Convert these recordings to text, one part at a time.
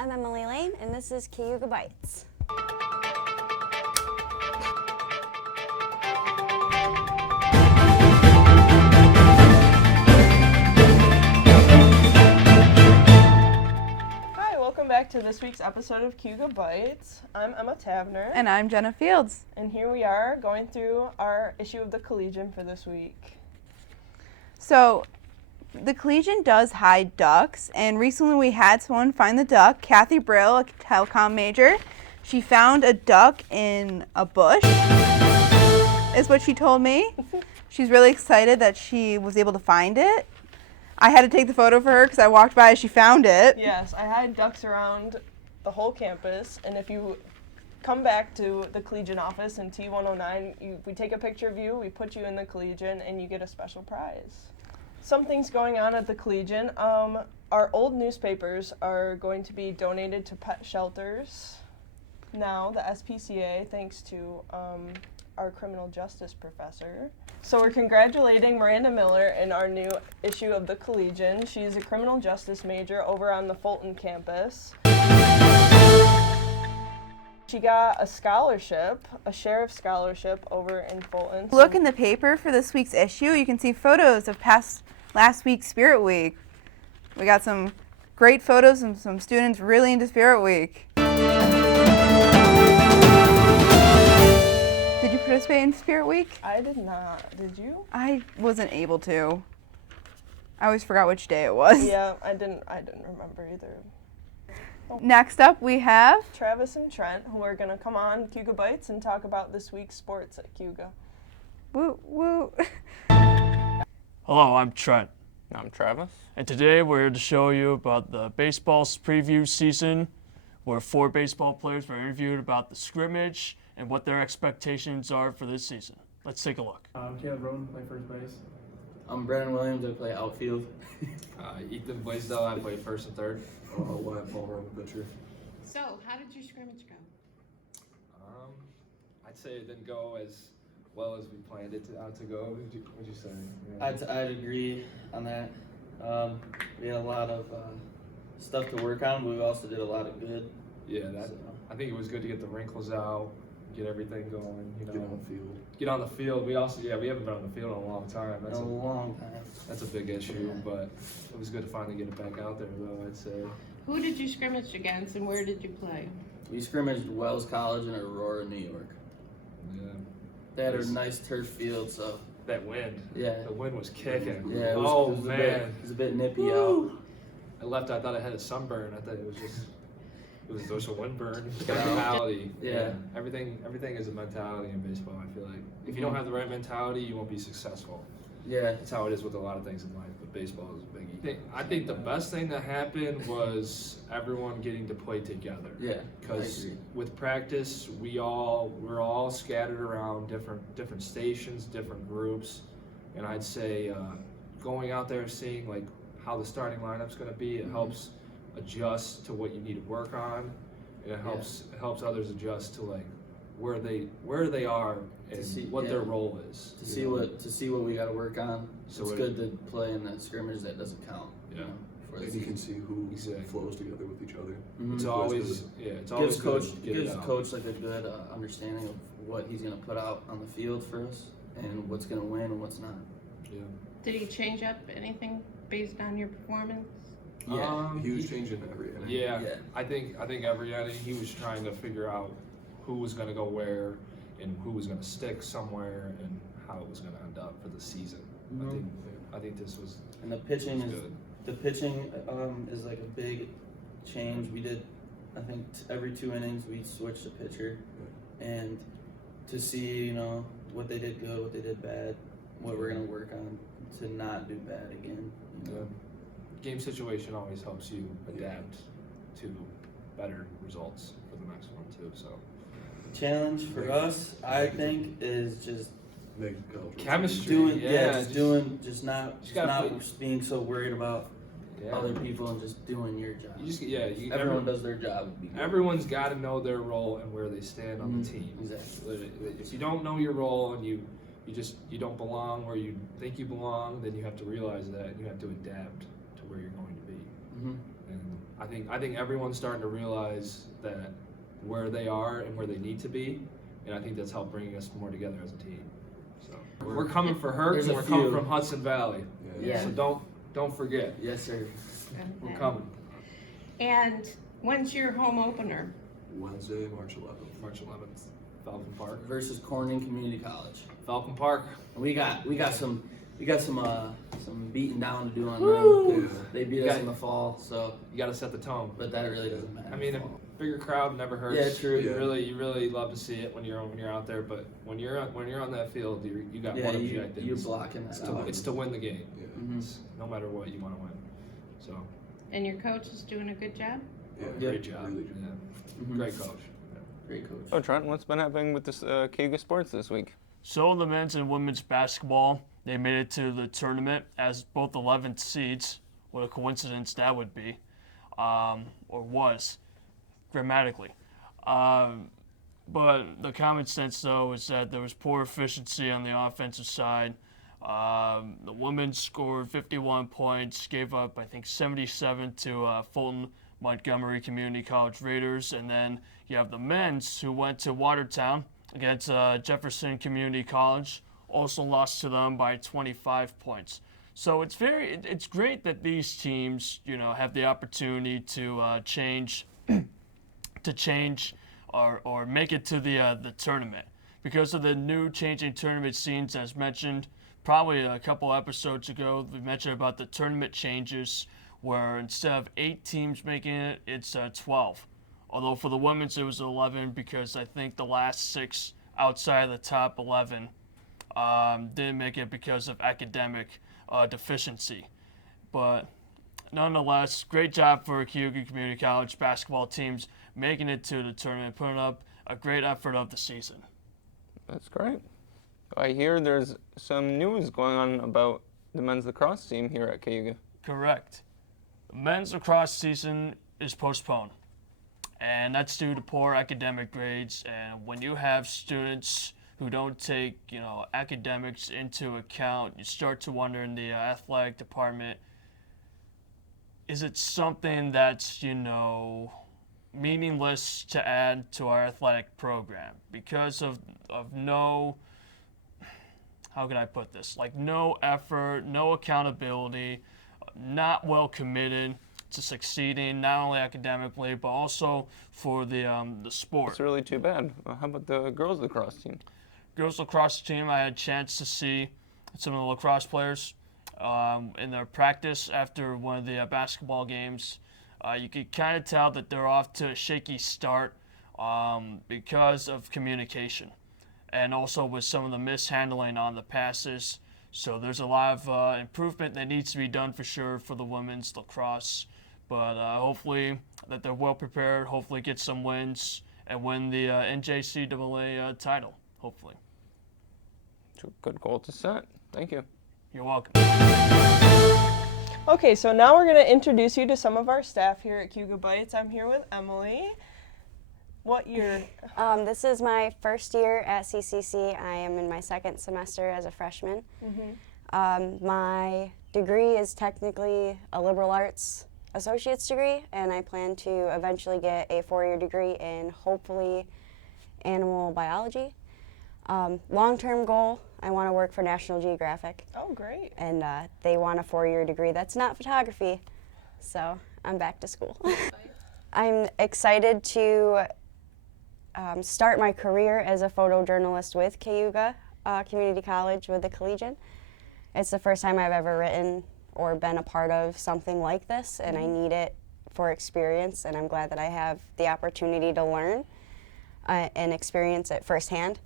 I'm Emily Lane, and this is Cayuga Bytes. Hi, welcome back to this week's episode of Cayuga Bytes. I'm Emma Tavner. And I'm Jenna Fields. And here we are going through our issue of the Collegium for this week. So, the Collegian does hide ducks, and recently we had someone find the duck, Kathy Brill, a Telcom major. She found a duck in a bush, is what she told me. She's really excited that she was able to find it. I had to take the photo for her because I walked by as she found it. Yes, I hide ducks around the whole campus, and if you come back to the Collegian office in T109, we take a picture of you, we put you in the Collegian, and you get a special prize. Some things going on at the Collegian. Our old newspapers are going to be donated to pet shelters now, the SPCA, thanks to our criminal justice professor. So we're congratulating Miranda Miller in our new issue of the Collegian. She's a criminal justice major over on the Fulton campus. She got a scholarship, a sheriff's scholarship over in Fulton. Look in the paper for this week's issue. You can see photos of last week's Spirit Week. We got some great photos and some students really into Spirit Week. Did you participate in Spirit Week? I did not. Did you? I wasn't able to. I always forgot which day it was. Yeah, I didn't remember either. Next up, we have Travis and Trent, who are going to come on Cayuga Bytes and talk about this week's sports at Cayuga. Woo woo. Hello, I'm Trent, I'm Travis. and today we're here to show you about the baseball preview season, where 4 baseball players were interviewed about the scrimmage and what their expectations are for this season. Let's take a look. Caleb Roden, play first base. I'm Brennan Williams. I play outfield. Ethan Blaisdell, I play first and third. Wyatt Palmer, I'm the pitcher. So, how did your scrimmage go? I'd say it didn't go as well as we planned it to go. What'd you say? I'd agree on that. We had a lot of stuff to work on, but we also did a lot of good. Yeah, I think it was good to get the wrinkles out, get everything going. Get on the field. Get on the field. We haven't been on the field in a long time. In a long time. That's a big issue, Yeah. but it was good to finally get it back out there, though. I'd say. Who did you scrimmage against and where did you play? We scrimmaged Wells College in Aurora, New York. Yeah. They had a nice turf field, so That wind. yeah. The wind was kicking. Yeah, it was, Oh it was man. it was a bit nippy out. I left. I thought I had a sunburn. I thought it was just. It was just a windburn mentality. Yeah. Everything is a mentality in baseball. I feel like if you don't have the right mentality, you won't be successful. Yeah. That's how it is with a lot of things in life, but baseball is a biggie. I think the best thing that happened was everyone getting to play together. Yeah. I Because agree. with practice, we're all scattered around different stations, different groups, and I'd say going out there seeing like how the starting lineup's going to be, it helps adjust to what you need to work on, and it helps others adjust to like where they are and what their role is. To see what we got to work on. So it's good to play in that scrimmage that doesn't count. Yeah. And you can see who Exactly. flows together with each other. Mhm. It's always it's Gives always coach good to get it gives out. coach like a good understanding of what he's gonna put out on the field for us and what's gonna win and what's not. Yeah. Did he change up anything based on your performance? He was changing every inning. Yeah, Yeah. I think every inning he was trying to figure out who was going to go where and who was going to stick somewhere and how it was going to end up for the season. Mhm. I think this was And the pitching is good. is like a big change. We did, I think every 2 innings we switched a pitcher, and to see what they did good, what they did bad, what we're gonna work on to not do bad again. Yeah. Game situation always helps you adapt to better results for the next one too. So Challenge for us, I think, is just Make college Chemistry. not being so worried about yeah. other people and just doing your job. Everyone does their job. Everyone's got to know their role and where they stand on the team. Exactly. If you don't know your role and you don't belong where you think you belong, then you have to realize that and you have to adapt to where you're going to be. Mm-hmm. And I think everyone's starting to realize that where they are and where they need to be, and I think that's helped bringing us more together as a team. So we're coming for Hertz, There's and a we're coming few. from Hudson Valley. Yeah. So don't forget, Yes, sir. we're coming. And when's your home opener? Wednesday, March 11th. March 11th, Falcon Park. Versus Corning Community College. Falcon Park. And we got some beating down to do on Woo! them. They beat us in the fall, so You got to set the tone. but that really doesn't matter. I mean, a bigger crowd never hurts. Yeah, true. You Yeah. really love to see it when you're out there. But when you're on that field, you got yeah, one you objective. you're blocking that out. It's to win the game. Yeah. Mhm. It's, no matter what, you want to win. So And your coach is doing a good job? Yeah. great job. Really good. Yeah. Mhm. Great coach. Great coach. Oh, Trent, what's been happening with this Cayuga sports this week? So the men's and women's basketball, they made it to the tournament as both 11th seeds. What a coincidence that would be, or was, grammatically. But the common sense, though, is that there was poor efficiency on the offensive side. The women scored 51 points, gave up, I think, 77 to Fulton Montgomery Community College Raiders. And then you have the men's who went to Watertown against Jefferson Community College, also lost to them by 25 points. So it's great that these teams, have the opportunity to change or make it to the tournament because of the new changing tournament scenes. As mentioned, probably a couple episodes ago, we mentioned about the tournament changes where instead of 8 teams making it, it's 12. Although for the women's it was 11 because I think the last 6 outside of the top 11 didn't make it because of academic deficiency. But nonetheless, great job for Cayuga Community College basketball teams making it to the tournament, putting up a great effort of the season. That's great. I hear there's some news going on about the men's lacrosse team here at Cayuga. Correct. The men's lacrosse season is postponed, and that's due to poor academic grades. And when you have students who don't take, academics into account, you start to wonder in the athletic department, is it something that's, meaningless to add to our athletic program because of no, how can I put this, like no effort, no accountability, not well committed to succeeding, not only academically, but also for the sport. It's really too bad. How about the girls lacrosse team? Girls lacrosse team, I had a chance to see some of the lacrosse players in their practice after one of the basketball games. You could kind of tell that they're off to a shaky start because of communication and also with some of the mishandling on the passes. So there's a lot of improvement that needs to be done for sure for the women's lacrosse. But hopefully that they're well prepared, hopefully get some wins and win the NJCAA title, hopefully. It's a good goal to set. Thank you. You're welcome. Okay, so now we're going to introduce you to some of our staff here at Cayuga Bytes. I'm here with Emily. What year? This is my first year at CCC. I am in my second semester as a freshman. My degree is technically a liberal arts associate's degree, and I plan to eventually get a 4-year degree in hopefully animal biology. Long-term goal, I want to work for National Geographic, Oh, great. and they want a 4-year degree that's not photography, so I'm back to school. I'm excited to start my career as a photojournalist with Cayuga Community College with the Collegium. It's the first time I've ever written or been a part of something like this, and I need it for experience, and I'm glad that I have the opportunity to learn and experience it firsthand.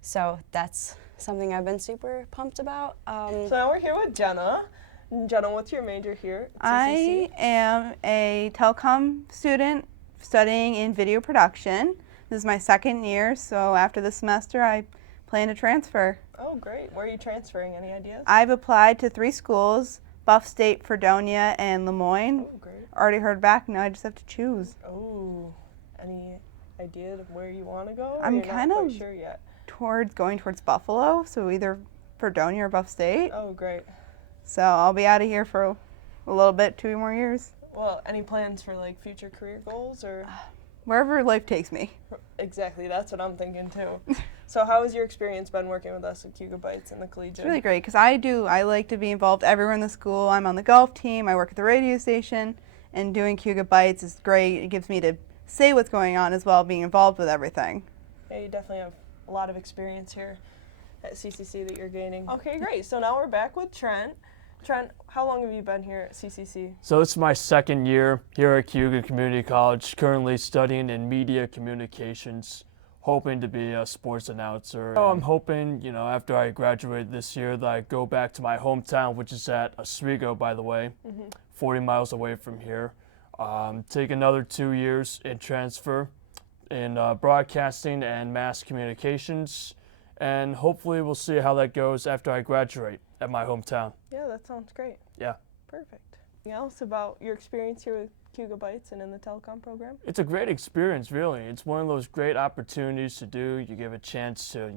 So that's something I've been super pumped about. So now we're here with Jenna. Jenna, what's your major here at I CCC? am a Telcom student studying in video production. This is my second year, so after the semester I plan to transfer. Oh, great. Where are you transferring? Any ideas? I've applied to 3 schools, Buff State, Fredonia, and Lemoyne. Oh, great. Already heard back, now I just have to choose. Oh, any idea of where you want to go? Or I'm you're not kind quite of sure yet. Going towards Buffalo, so either Fredonia or Buff State. Oh, great. So I'll be out of here for a little bit, 2 more years. Well, any plans for like future career goals or? Wherever life takes me. Exactly, that's what I'm thinking too. So how has your experience been working with us at Cayuga Bytes and the Collegium? It's really great because I like to be involved everywhere in the school. I'm on the golf team, I work at the radio station, and doing Cayuga Bytes is great. It gives me to say what's going on as well, being involved with everything. Yeah, you definitely have a lot of experience here at CCC that you're gaining. Okay, great. So now we're back with Trent. Trent, how long have you been here at CCC? So it's my second year here at Cayuga Community College, currently studying in media communications, hoping to be a sports announcer. So I'm hoping, after I graduate this year that I go back to my hometown, which is at Oswego, by the way, 40 miles away from here. Take another 2 years and transfer in broadcasting and mass communications, and hopefully we'll see how that goes after I graduate at my hometown. Yeah, that sounds great. Yeah. Perfect. Anything else about your experience here with Cayuga Bytes and in the Telcom program? It's a great experience, really. It's one of those great opportunities to do. You give a chance to,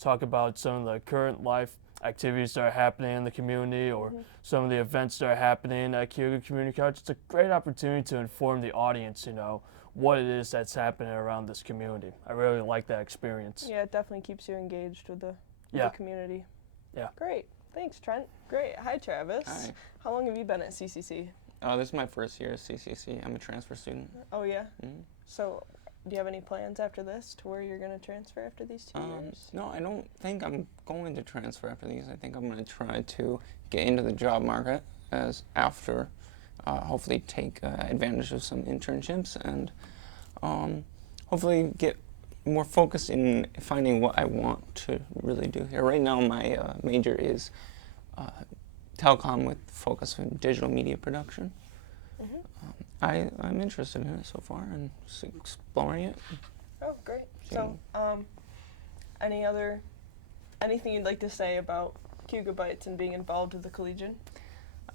talk about some of the current life activities that are happening in the community or some of the events that are happening at Cayuga Community College. It's a great opportunity to inform the audience, what it is that's happening around this community. I really like that experience. Yeah, it definitely keeps you engaged with the community. Yeah. Great. Thanks, Trent. Great. Hi, Travis. Hi. How long have you been at CCC? This is my first year at CCC. I'm a transfer student. Oh, yeah? Mhm. So, do you have any plans after this to where you're going to transfer after these 2 years? No, I don't think I'm going to transfer after these. I think I'm going to try to get into the job market as after, hopefully take advantage of some internships and hopefully get more focused in finding what I want to really do here. Right now my major is Telcom with focus on digital media production. I'm interested in it so far and just exploring it. Oh, great. So, anything you'd like to say about Cayuga Bytes and being involved with the Collegian?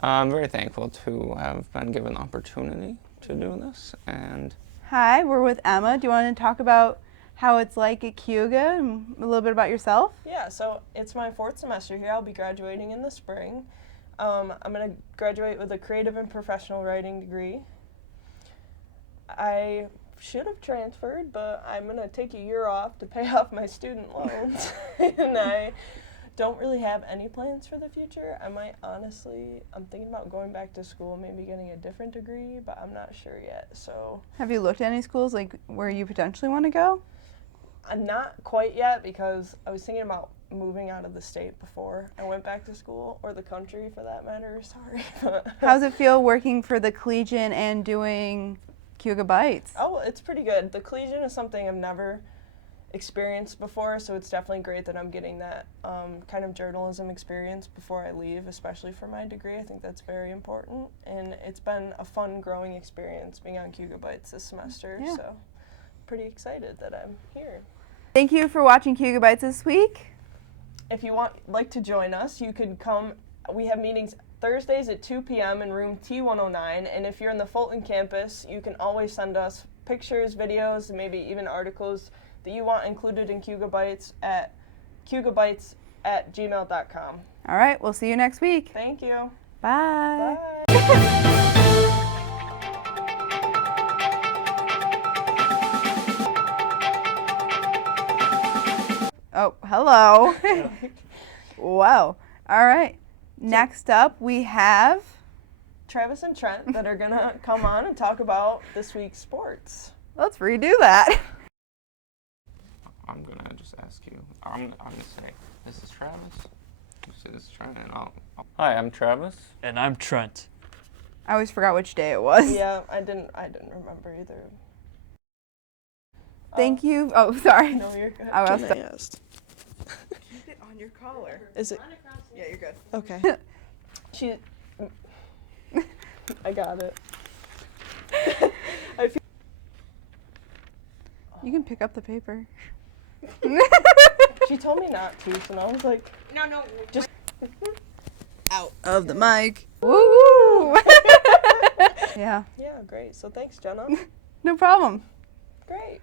I'm very thankful to have been given the opportunity to do this. And Hi, we're with Emma. Do you want to talk about how it's like at Cayuga and a little bit about yourself? Yeah, so it's my 4th semester here. I'll be graduating in the spring. I'm going to graduate with a creative and professional writing degree. I should have transferred, but I'm going to take a year off to pay off my student loans. And I don't really have any plans for the future. I'm thinking about going back to school, maybe getting a different degree, but I'm not sure yet. So, Have you looked at any schools like where you potentially want to go? I'm not quite yet because I was thinking about moving out of the state before I went back to school, or the country for that matter, sorry. How does it feel working for the Collegian and doing Cayuga Bytes? Oh, it's pretty good. The Collegian is something I've never experienced before, so it's definitely great that I'm getting that kind of journalism experience before I leave, especially for my degree. I think that's very important, and it's been a fun growing experience being on Cayuga Bytes this semester, so pretty excited that I'm here. Thank you for watching Cayuga Bytes this week. If you like to join us, you could come. We have meetings Thursdays at 2 p.m. in room T109, and if you're in the Fulton campus, you can always send us pictures, videos, and maybe even articles that you want included in Cayuga Bytes at cayugabytes@gmail.com. All right, we'll see you next week. Thank you. Bye. Bye. Oh, hello. Wow. All right. Next up, we have Travis and Trent that are going to come on and talk about this week's sports. Let's redo that. I'm going to just ask you, I'm going to say, this is Travis. You say this is Trent, and Hi, I'm Travis. And I'm Trent. I always forgot which day it was. Yeah, I didn't remember either. Thank you. Oh, sorry. No, you're good. I was Keep it on your collar. Is it? Yeah, you're good. Okay. I got it. You can pick up the paper. She told me not to, so I was like, No. just Out of the mic. Woo! Yeah. yeah, great. So thanks, Jenna. No problem. Great.